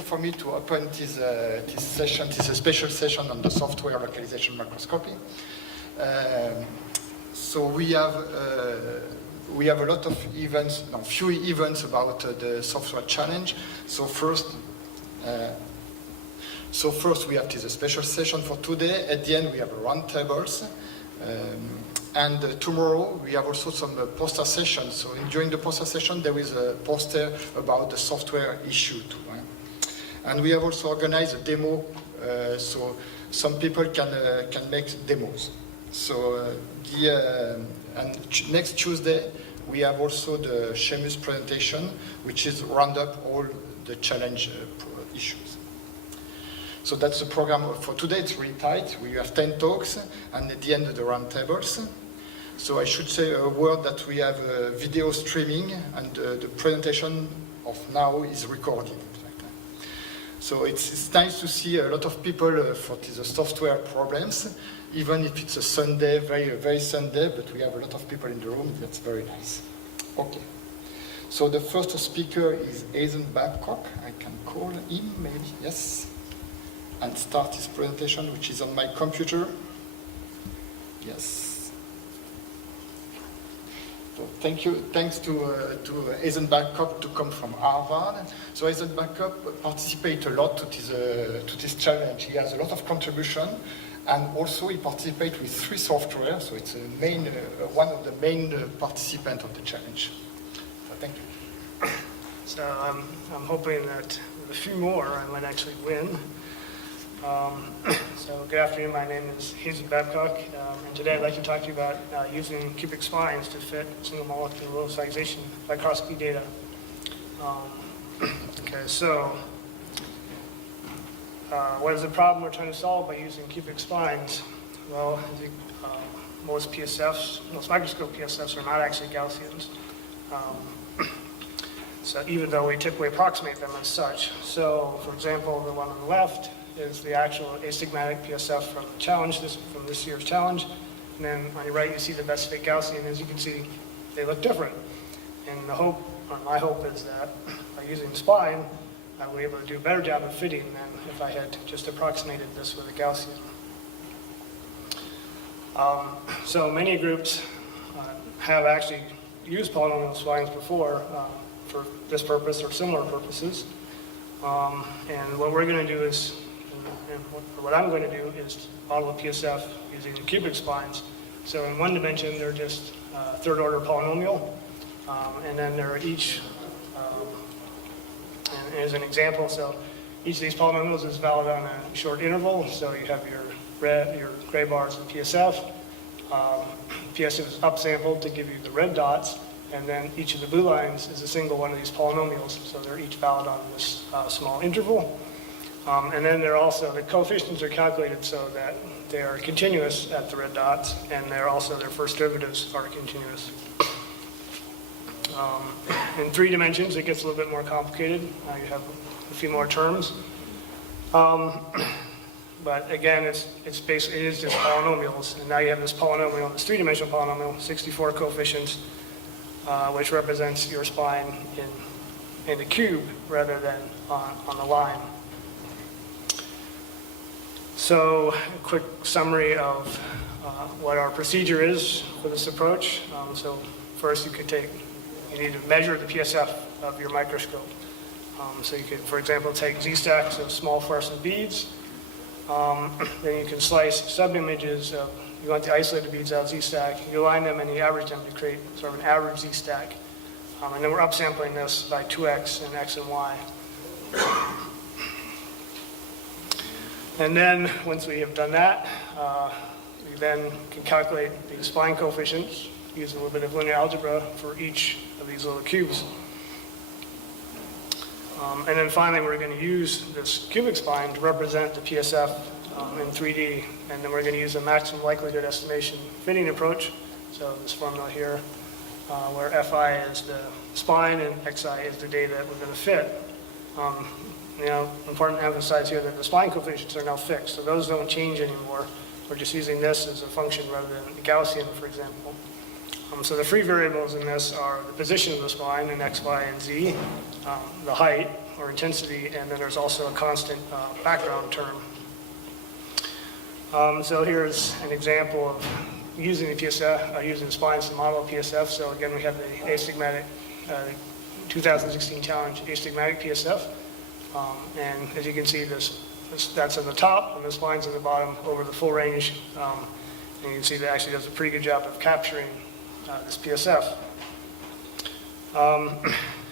For me to open this session, this is a special session on the software localization microscopy. So we have a lot of events, few events about the software challenge. So first we have this special session for today. At the end we have roundtables. And tomorrow we have also some poster sessions. So during the poster session there is a poster about the software issue too. And we have also organized a demo, so some people can make demos. So next Tuesday we have also the SMLMS presentation, which is round up all the challenge issues. So that's the program for today. It's really tight. We have 10 talks, and at the end of the roundtables. So I should say a word that we have video streaming, and the presentation of now is recorded. So it's nice to see a lot of people for the software problems, even if it's a Sunday, very Sunday, but we have a lot of people in the room. That's very nice. Okay. So the first speaker is Hazen Babcock. I can call him, maybe, yes. And start his presentation, which is on my computer. Yes. So thanks to Hazen Babcock to come from Harvard. So Hazen Babcock participates a lot to this challenge. He has a lot of contribution, and also he participates with 3 software. So it's one of the main participants of the challenge. So thank you. So I'm hoping that with a few more I might actually win. So good afternoon, my name is Hazen Babcock, and today I'd like to talk to you about using cubic spines to fit single molecule localization microscopy data. Okay, so what is the problem we're trying to solve by using cubic spines? Well, most microscope PSFs are not actually Gaussians. So even though we typically approximate them as such. So for example, the one on the left is the actual astigmatic PSF from the challenge, from this year's challenge. And then on your right, you see the best fit Gaussian. As you can see, they look different. And my hope is that by using spline, I will be able to do a better job of fitting than if I had just approximated this with a Gaussian. So many groups have actually used polynomial splines before for this purpose or similar purposes. And what we're going to do is, what I'm going to do is model a PSF using cubic splines. So in one dimension, they're just third order polynomial. And then they're each, and as an example, so each of these polynomials is valid on a short interval. So you have your gray bars in PSF. PSF is upsampled to give you the red dots. And then each of the blue lines is a single one of these polynomials. So they're each valid on this small interval. And then the coefficients are calculated so that they are continuous at the red dots, and their first derivatives are continuous. In 3 dimensions, it gets a little bit more complicated. You have a few more terms. But again, it is just polynomials. And now you have this polynomial, this 3-dimensional polynomial, 64 coefficients, which represents your spline in the cube rather than on the line. So a quick summary of what our procedure is for this approach. So first you need to measure the PSF of your microscope. So you could, for example, take Z-stacks of small fluorescent beads. Then you can slice sub-images of, you want the isolated beads out of Z-stack. You align them and you average them to create sort of an average Z-stack. And then we're upsampling this by 2x and x and y. And then, once we have done that, we then can calculate the spline coefficients using a little bit of linear algebra for each of these little cubes. And then finally, we're going to use this cubic spline to represent the PSF in 3D. And then we're going to use a maximum likelihood estimation fitting approach. So this formula here, where Fi is the spline and Xi is the data that we're going to fit. Important to emphasize here that the spline coefficients are now fixed, so those don't change anymore. We're just using this as a function rather than the Gaussian, for example. So the free variables in this are the position of the spline in x, y, and z, the height, or intensity, and then there's also a constant background term. So here's an example of using the PSF, using the Splines to model PSF. So again, we have the astigmatic 2016 challenge astigmatic PSF. And as you can see, that's on the top and the Splines on the bottom over the full range. And you can see that actually does a pretty good job of capturing this PSF.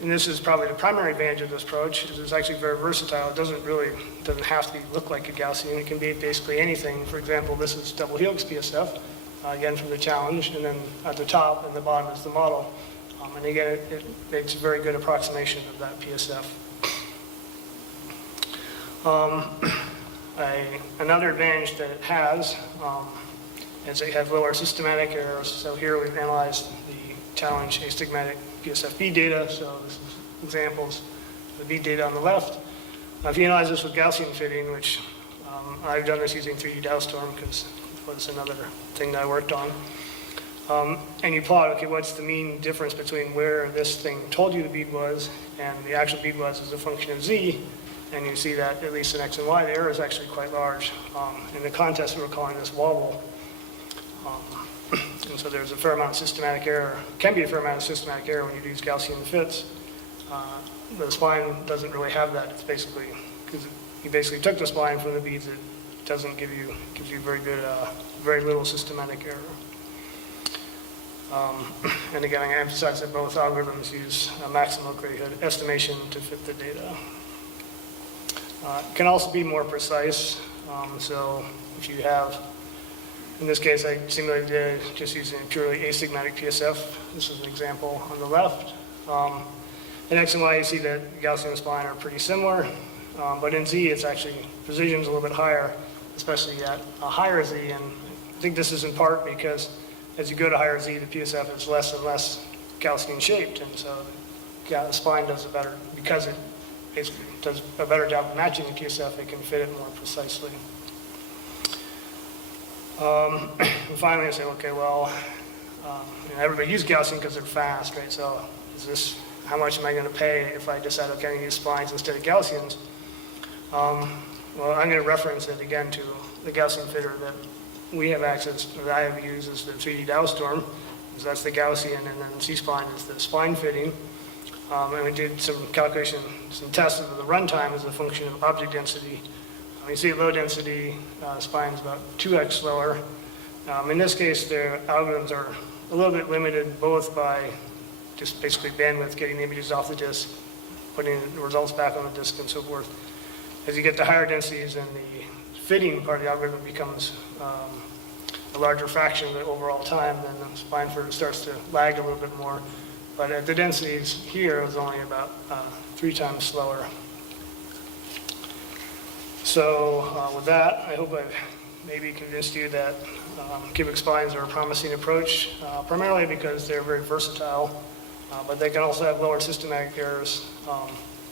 And this is probably the primary advantage of this approach, is it's actually very versatile. It doesn't have to look like a Gaussian. It can be basically anything. For example, this is double helix PSF, again from the challenge, and then at the top and the bottom is the model. And again, it makes a very good approximation of that PSF. Another advantage that it has is it has lower systematic errors. So here we've analyzed the challenge astigmatic PSF-B data. So this is examples of the B data on the left. If you analyze this with Gaussian fitting, which I've done this using 3D Dowstorm because it was another thing that I worked on. And you plot, okay, what's the mean difference between where this thing told you the bead was and the actual bead was as a function of Z. And you see that at least in X and Y, the error is actually quite large. In the contest, we're calling this wobble. And so there's a fair amount of systematic error, can be a fair amount of systematic error when you do these Gaussian fits. The spline doesn't really have that. It's basically, because you basically took the spline from the beads, it doesn't gives you very good, very little systematic error. And again, I emphasize that both algorithms use a maximal likelihood estimation to fit the data. It can also be more precise. So if you have, in this case, I simulated just using purely astigmatic PSF. This is an example on the left. In X and Y, you see that Gaussian and spline are pretty similar. But in Z, it's actually, precision is a little bit higher, especially at a higher Z. And I think this is in part because as you go to higher Z, the PSF is less and less Gaussian shaped. And so the spline does a better, because it basically does a better job of matching the PSF, it can fit it more precisely. And finally, I say, okay, well, everybody uses Gaussian because they're fast, right? So how much am I going to pay if I decide, okay, I'm going to use splines instead of Gaussians? Well, I'm going to reference it again to the Gaussian fitter that we have access, that I have used is the 3D Dowstorm, because that's the Gaussian, and then C-spline is the spline fitting. And we did some calculation, some tests of the runtime as a function of object density. You see low density spline is about 2x slower. In this case, the algorithms are a little bit limited both by just basically bandwidth, getting the images off the disk, putting the results back on the disk and so forth. As you get to higher densities and the fitting part of the algorithm becomes a larger fraction of the overall time, then the spline fitter starts to lag a little bit more. But at the densities here, it was only about 3 times slower. So with that, I hope I've maybe convinced you that cubic splines are a promising approach, primarily because they're very versatile, but they can also have lower systematic errors,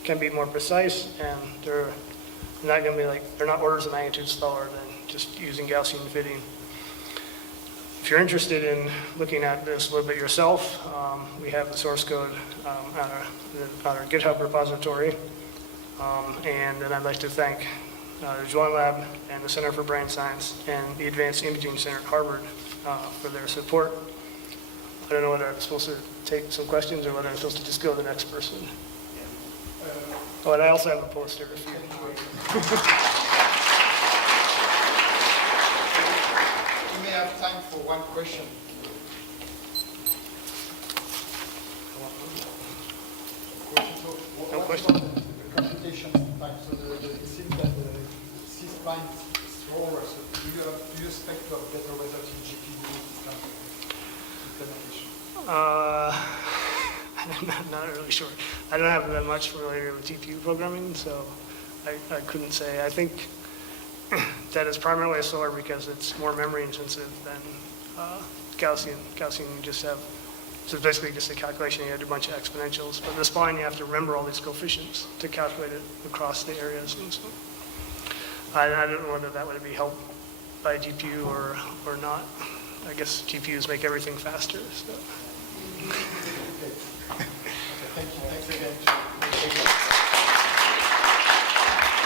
can be more precise, and they're not going to be they're not orders of magnitude slower than just using Gaussian fitting. If you're interested in looking at this a little bit yourself, we have the source code on our GitHub repository. And then I'd like to thank the Juan Lab and the Center for Brain Science and the Advanced Imaging Center at Harvard for their support. I don't know whether I'm supposed to take some questions or whether I'm supposed to just go to the next person. Oh, and I also have a poster. If We may have time for one question. No question. The computation time. So it seems that the C-spline is slower. So do you expect to have better results in GPU implementation? I'm not really sure. I don't have that much familiarity with GPU programming, so I couldn't say. I think that is primarily slower because it's more memory intensive than Gaussian. Gaussian, you just have, so basically just a calculation, you had a bunch of exponentials. But the spline, you have to remember all these coefficients to calculate it across the areas. And so I don't know whether that would be helped by GPU or not. I guess GPUs make everything faster. So.